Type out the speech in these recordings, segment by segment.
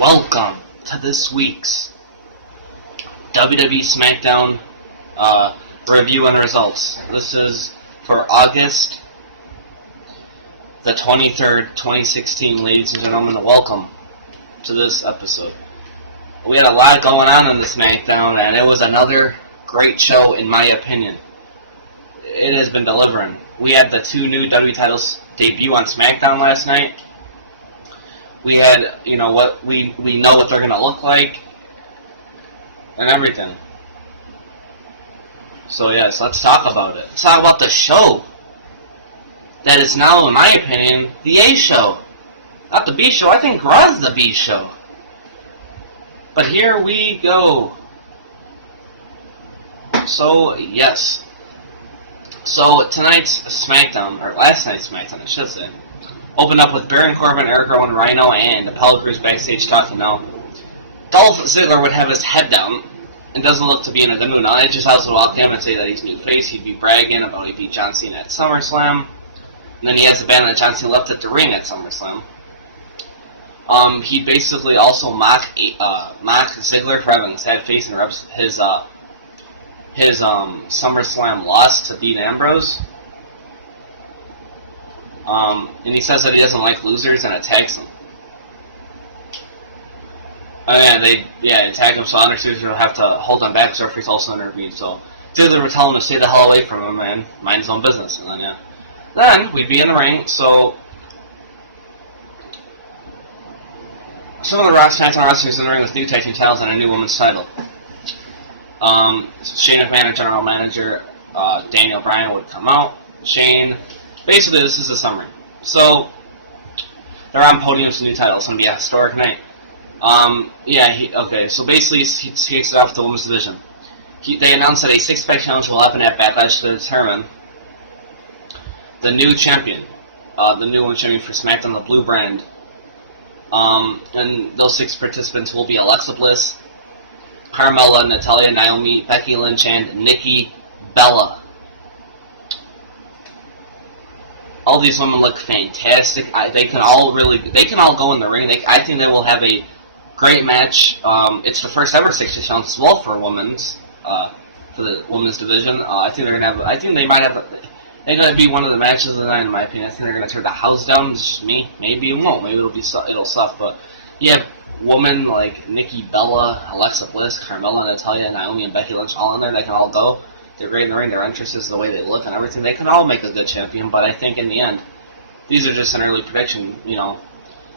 Welcome to this week's WWE Smackdown review and results. This is for August the 23rd, 2016, ladies and gentlemen. Welcome to this episode. We had a lot going on in the Smackdown, and it was another great show, in my opinion. It has been delivering. We had the two new WWE titles debut on Smackdown last night. We had, we know what they're going to look like, and everything. So yes, let's talk about it. Let's talk about the show that is now, in my opinion, the A show. Not the B show. I think Raw's the B show. But here we go. So, yes. So, tonight's Smackdown, or last night's Smackdown, I should say, opened up with Baron Corbin, Eric Rowan, Rhino, and Apollo Crews backstage talking. Now, Dolph Ziggler would have his head down and doesn't look to be in the mood. Now, Edge just to walk in and say that he's new face. He'd be bragging about he beat John Cena at SummerSlam. And then he has a ban that John Cena left at the ring at SummerSlam. He'd basically also mock Ziggler for having a sad face and reps his SummerSlam loss to Dean Ambrose. And he says that he doesn't like losers and attacks them. And they attack him, so Undertaker will have to hold him back. Surfing's also intervened, so Ziggler would tell him to stay the hell away from him and mind his own business. And then we'd be in the ring. So some of the SmackDown wrestlers in the ring with new tag team titles and a new women's title. Shane McMahon and General Manager Daniel Bryan would come out. Shane. Basically, this is a summary. So, they're on podiums with new titles. It's going to be a historic night. So basically, he takes it off the women's division. They announced that a six-pack challenge will happen at Backlash to determine the new champion. The new women's champion for SmackDown, the Blue Brand. And those six participants will be Alexa Bliss, Carmella, Natalya, Naomi, Becky Lynch, and Nikki Bella. All these women look fantastic. They can all go in the ring. I think they will have a great match. It's the first ever six-pack challenge as well for the women's division. They're gonna be one of the matches of the night, in my opinion. I think they're gonna tear the house down. It's just me. Maybe it won't. Maybe it'll suck. But you have women like Nikki Bella, Alexa Bliss, Carmella, Natalya, Naomi, and Becky Lynch all in there. They can all go. They're great in the ring. Their entrances, the way they look, and everything. They can all make a good champion. But I think in the end, these are just an early prediction.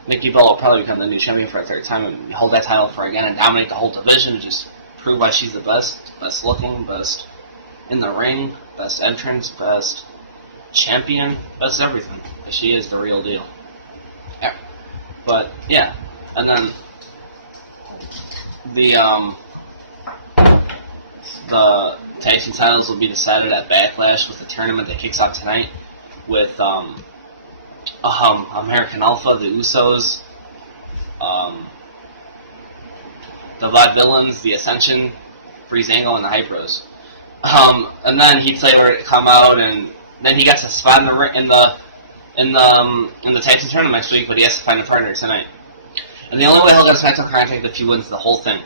Nikki Bella will probably become the new champion for a third time and hold that title for again and dominate the whole division. Just prove why she's the best looking, best in the ring, best entrance, best champion, best everything. She is the real deal. Yeah. But yeah, and then the tag team titles will be decided at Backlash with the tournament that kicks off tonight with American Alpha, the Usos, the Vaudevillains, the Ascension, Breezango, and the Hype Bros. And then Heath Slater would come out, and then he gets a spot in the tag team tournament next week, but he has to find a partner tonight. And the only way he'll get a SmackDown contract if he wins the whole thing.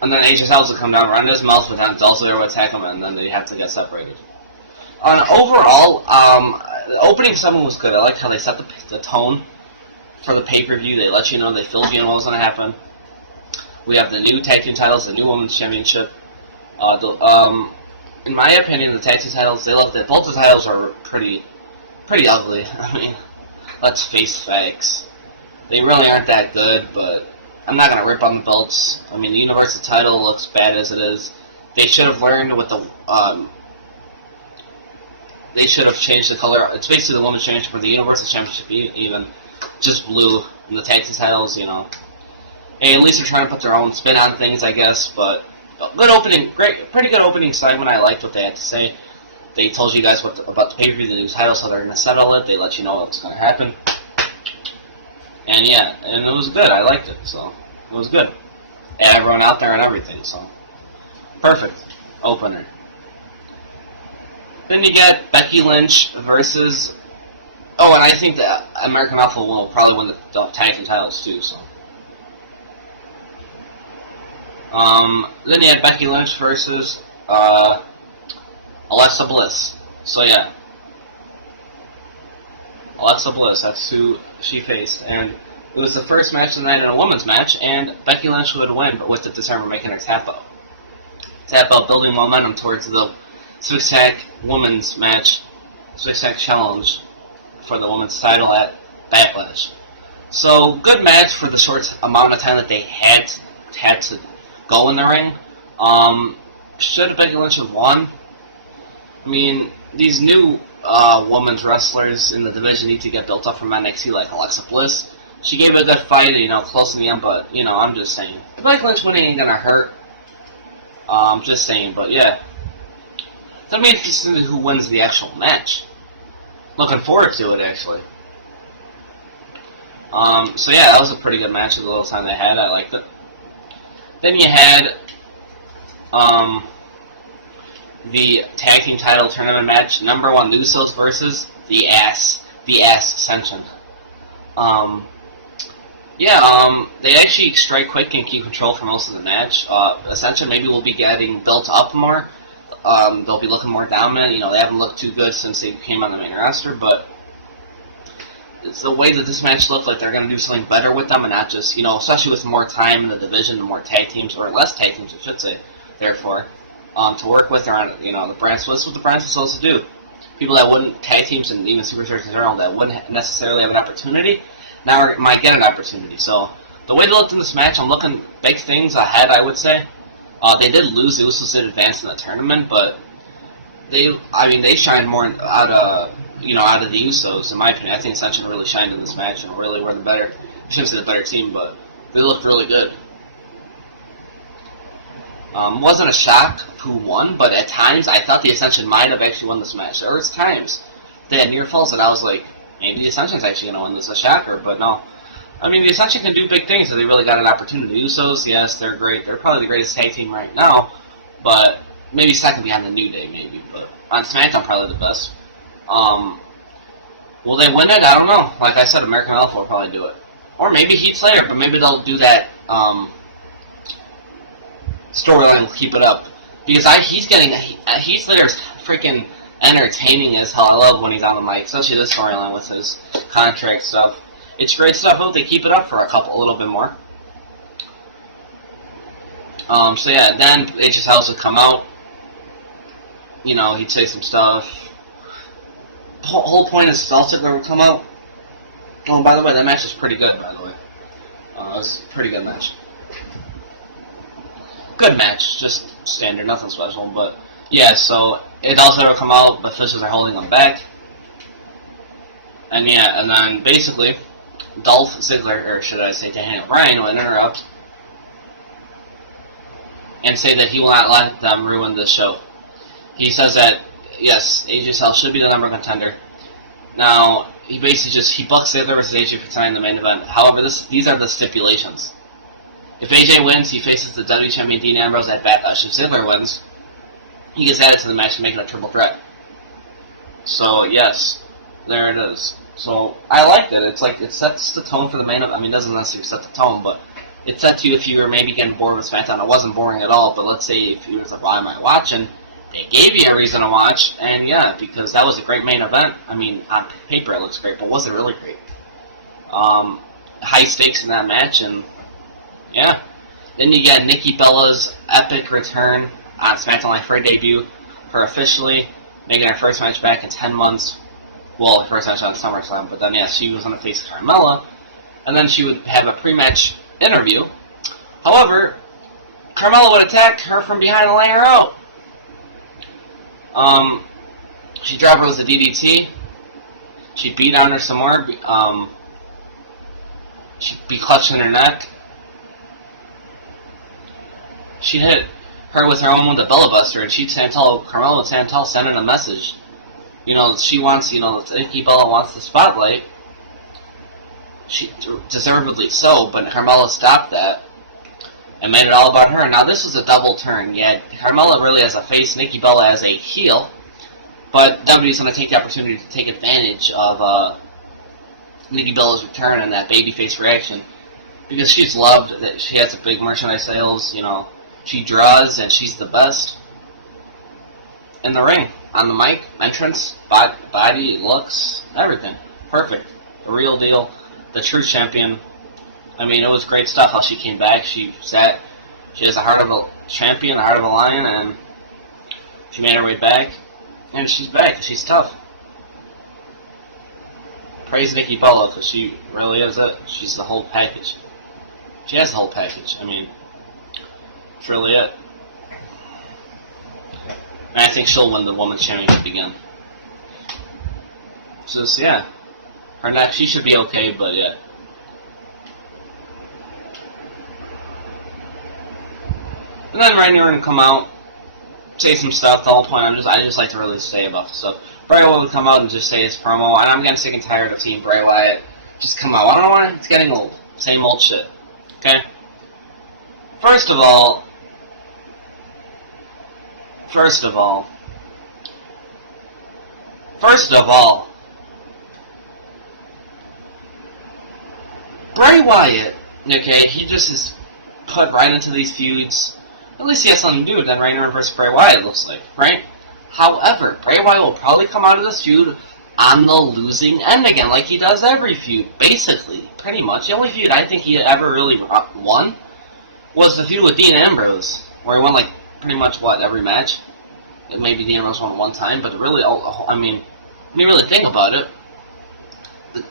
And then AJ Styles will come down, run his mouth, but then it's also there to attack him, and then they have to get separated. Overall, the opening segment was good. I liked how they set the tone for the pay-per-view. They let you know, they filled you in what was going to happen. We have the new tag team titles, the new women's championship. In my opinion, the tag team titles, they looked at both the titles are pretty ugly. I mean, let's face facts. They really aren't that good, but I'm not going to rip on the belts. I mean, the Universal title looks bad as it is. They should have learned with the... they should have changed the color. It's basically the Women's Championship or the Universal Championship even. Just blue. And the tag team titles, Hey, at least they're trying to put their own spin on things, I guess. But good opening. Pretty good opening segment. I liked what they had to say. They told you guys about the pay-per-view, the new title, so they're going to settle it. They let you know what's going to happen. And yeah, and it was good. I liked it, so it was good. And everyone out there and everything, so perfect opener. Then you got Becky Lynch versus Oh, and I think that American Alpha will probably win the tag team titles too. So, then you had Becky Lynch versus Alexa Bliss. So yeah, Alexa Bliss. That's who she faced, and it was the first match of the night in a women's match, and Becky Lynch would win, but with the determined making her tap out. Tap out, building momentum towards the six-tag women's match, six-tag challenge for the women's title at Backlash. So, good match for the short amount of time that they had to go in the ring. Should Becky Lynch have won? I mean, these new women's wrestlers in the division need to get built up from NXT, like Alexa Bliss. She gave a good fight, close in the end, but, I'm just saying. Becky Lynch winning ain't gonna hurt. Just saying, but yeah. It's gonna be interesting to who wins the actual match. Looking forward to it, actually. So yeah, that was a pretty good match. The little time they had, I liked it. Then you had the tag team title tournament match, number 1 Usos versus the Ass Ascension. They actually strike quick and keep control for most of the match. Ascension maybe will be getting built up more. They'll be looking more dominant. They haven't looked too good since they came on the main roster, but it's the way that this match looked like they're going to do something better with them and not just, especially with more time in the division and more tag teams, or less tag teams, I should say, therefore, to work with around, the brands. So that's what the brands are supposed to do. People that wouldn't, tag teams and even superstars in general, that wouldn't necessarily have an opportunity, now might get an opportunity. So the way they looked in this match, I'm looking big things ahead, I would say. They did lose. The Usos did advance in the tournament, but they shined more out of the Usos, in my opinion. I think Ascension really shined in this match and really were the better team, but they looked really good. Wasn't a shock who won, but at times I thought the Ascension might have actually won this match. There was times they had near falls that I was like, maybe the Ascension's actually going to win this, a shocker, but no. The Ascension can do big things, so they really got an opportunity. Usos, yes, they're great. They're probably the greatest tag team right now, but maybe second behind the New Day, maybe. But on SmackDown, probably the best. Will they win it? I don't know. Like I said, American Alpha will probably do it. Or maybe Heath Slater, but maybe they'll do that storyline will keep it up. Because Heath Slater's freaking entertaining as hell. I love when he's on the mic, especially this storyline with his contract stuff. It's great stuff. I hope they keep it up for a little bit more. So yeah, then AJ Styles would come out. He'd say some stuff. The whole point is Ziggler would come out. Oh, by the way, that match was pretty good, by the way. It was a pretty good match. Good match, just standard, nothing special, but yeah, so it also would come out, the officials are holding them back. And yeah, and then basically, Dolph Ziggler, or should I say Daniel Bryan, will interrupt and say that he will not let them ruin this show. He says that, yes, AJ Styles should be the number 1 contender. Now, he basically he bucks Ziggler versus AJ for tonight in the main event. However, these are the stipulations. If AJ wins, he faces the WWE Champion Dean Ambrose at Backlash. If Ziggler wins, he gets added to the match to make it a triple threat. So, yes, there it is. So, I liked it. It's like, it sets the tone for the main event. It doesn't necessarily set the tone, but it sets you if you were maybe getting bored with SmackDown. It wasn't boring at all, but let's say if you were like, why am I watching? They gave you a reason to watch, and yeah, because that was a great main event. On paper it looks great, but was it really great? High stakes in that match, and yeah. Then you get Nikki Bella's epic return on SmackDown Live for a debut, her officially making her first match back in 10 months. Well, her first match on SummerSlam, but then yeah, she was going to face Carmella, and then she would have a pre-match interview. However, Carmella would attack her from behind and lay her out. She'd drop her with a DDT. She'd beat on her some more. She'd be clutching her neck. She'd hit her with her own with a Bella Buster, and Carmella would send in a message. She wants, Nikki Bella wants the spotlight. She deservedly so, but Carmella stopped that and made it all about her. Now, this was a double turn. You had Carmella really as a face, Nikki Bella as a heel, but WWE's going to take the opportunity to take advantage of Nikki Bella's return and that babyface reaction, because she's loved, that she has a big merchandise sales, she draws and she's the best in the ring, on the mic, entrance, body, looks, everything. Perfect. The real deal, the true champion. I mean, it was great stuff how she came back. She has a heart of a champion, a heart of a lion, and she made her way back. And she's back. She's tough. Praise Nikki Bella, because she really is it. She's the whole package. She has the whole package. I mean, it's really it. And I think she'll win the Women's Championship again. So, yeah. Her next, she should be okay, but yeah. And then Randy Orton come out, say some stuff. The whole point, I just like to really say about stuff. Bray Wyatt would come out and just say his promo, and I'm getting sick and tired of seeing Bray Wyatt just come out. I don't know why, it's getting old. Same old shit. Okay? First of all, Bray Wyatt, okay, he just is put right into these feuds. At least he has something to do with then Randy Orton versus Bray Wyatt, it looks like, right? However, Bray Wyatt will probably come out of this feud on the losing end again, like he does every feud, basically, pretty much. The only feud I think he ever really won was the feud with Dean Ambrose, where he won, like, pretty much, every match. Maybe Dean Ambrose won one time, but really, I mean, when you really think about it,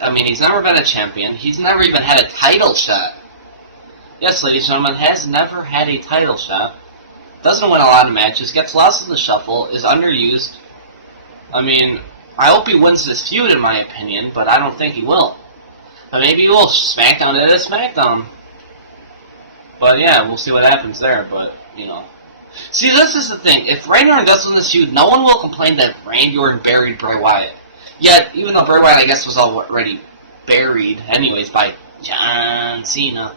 I mean, he's never been a champion. He's never even had a title shot. Yes, ladies and gentlemen, has never had a title shot. Doesn't win a lot of matches, gets lost in the shuffle, is underused. I mean, I hope he wins this feud, in my opinion, but I don't think he will. But maybe he will. Smackdown, it is Smackdown. But yeah, we'll see what happens there, but, See, this is the thing. If Randy Orton does win this feud, no one will complain that Randy Orton buried Bray Wyatt. Yet, even though Bray Wyatt, I guess, was already buried, anyways, by John Cena.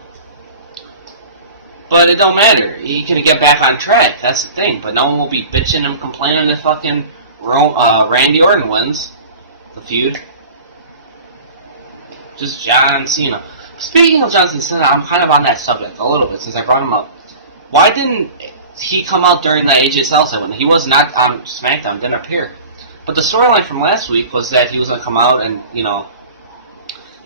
But it don't matter. He can get back on track. That's the thing. But no one will be bitching and complaining if fucking Randy Orton wins the feud. Just John Cena. Speaking of John Cena, I'm kind of on that subject a little bit since I brought him up. Why didn't he come out during the AJ Styles segment? He was not on SmackDown, didn't appear. But the storyline from last week was that he was going to come out and,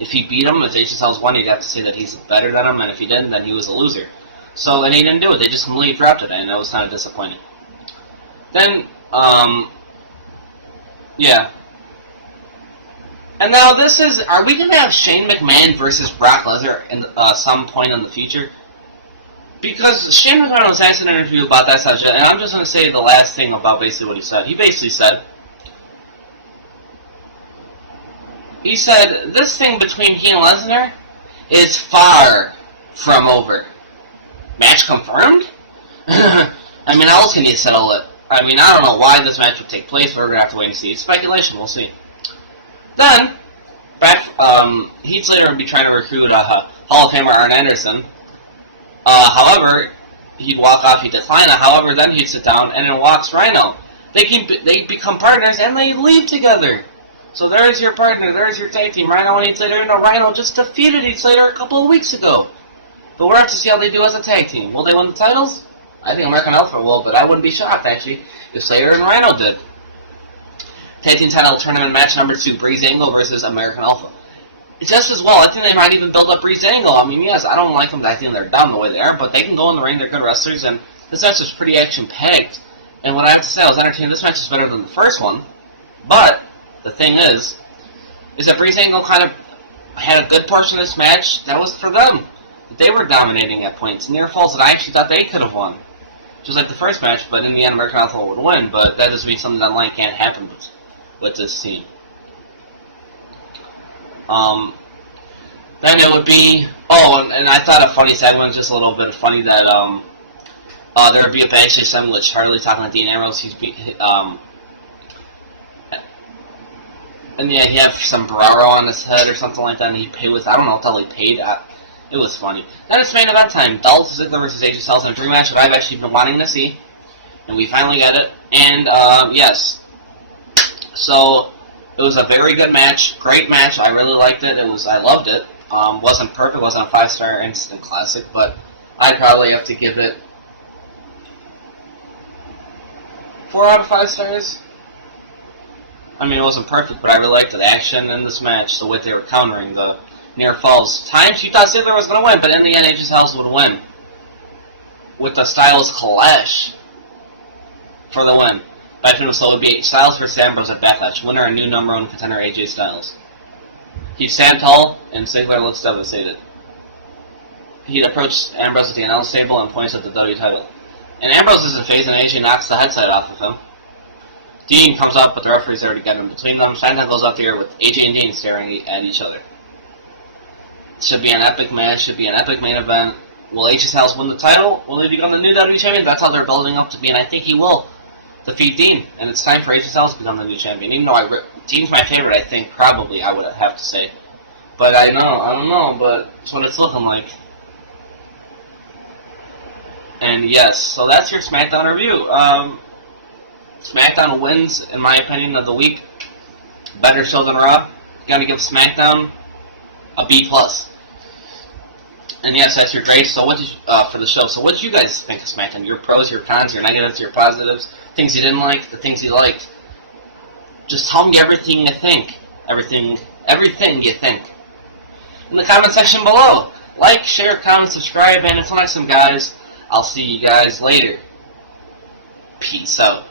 if he beat him, if AJ Styles won, he'd have to say that he's better than him, and if he didn't, then he was a loser. So, and he didn't do it. They just completely dropped it, and it was kind of disappointing. Then, yeah. And now this is, are we going to have Shane McMahon versus Brock Lesnar at some point in the future? Because Shane McMahon was asked in an interview about that subject, and I'm just going to say the last thing about basically what he said. He basically said, this thing between he and Lesnar is far from over. Match confirmed? I mean, how else can you settle it? I mean, I don't know why this match would take place, but we're going to have to wait and see. It's speculation, we'll see. Then, Heath Slater would be trying to recruit Hall of Famer Arn Anderson. However, he'd walk off, he'd decline it. However, then he'd sit down, and then walks Rhino. They become partners, and they leave together. So there's your partner, there's your tag team, Rhino and Heath Slater. Rhino just defeated Heath Slater a couple of weeks ago. But we'll have to see how they do as a tag team. Will they win the titles? I think American Alpha will, but I wouldn't be shocked, actually, if Slater and Rhino did. Tag team title tournament match number 2, Breeze Angle versus American Alpha. Just as well, I think they might even build up Breeze Angle. I mean, yes, I don't like them, I think they're dumb the way they are, but they can go in the ring, they're good wrestlers, and this match was pretty action-packed. And what I have to say, I was entertained. This match is better than the first one, but the thing is that Breeze Angle kind of had a good portion of this match that was for them. They were dominating at points, near falls that I actually thought they could have won. Just like the first match, but in the end, American Alpha would win, but that doesn't mean something that line can't happen with this team. Then it would be, and I thought a funny segment, just a little bit of funny, that there would be a backstage segment with Charlie talking to Dean Ambrose. And yeah, he had sombrero on his head or something like that, and he paid with, I don't know what the hell he paid. It was funny. Then it's main event time. Dolph Ziggler versus AJ Styles in a dream match that I've actually been wanting to see. And we finally got it. And, yes. So, It was a very good match, great match. I really liked it. I loved it. Wasn't perfect, wasn't a 5-star instant classic, but I'd probably have to give it 4 out of 5 stars. I mean, it wasn't perfect, but I really liked the action in this match, the way they were countering, the near falls. Times you thought Ziggler was going to win, but in the end, AJ Styles would win. With the Styles Clash for the win. So it would be Styles versus Ambrose at Backlash. Winner and new number 1 contender AJ Styles. He stand tall, and Ziggler looks devastated. He approached Ambrose at the announce table and points at the WWE title. And Ambrose isn't phased, and AJ knocks the headset off of him. Dean comes up, but the referee's already got him between them. Smackdown goes out there with AJ and Dean staring at each other. Should be an epic match, should be an epic main event. Will AJ Styles win the title? Will he become the new WWE champion? That's how they're building up to be, and I think he will defeat Dean. And it's time for AJ Styles to become the new champion. Even though Dean's my favorite, I think, probably, I would have to say. But I don't know, but that's what it's looking like. And yes, so that's your SmackDown review. SmackDown wins, in my opinion, of the week. Better show than Raw. Gotta give SmackDown a B+. And yes, that's your grade. So what did you, for the show? So what did you guys think of SmackDown? Your pros, your cons, your negatives, your positives, things you didn't like, the things you liked. Just tell me everything you think. Everything you think. In the comment section below. Like, share, comment, subscribe, and until next time, guys, I'll see you guys later. Peace out.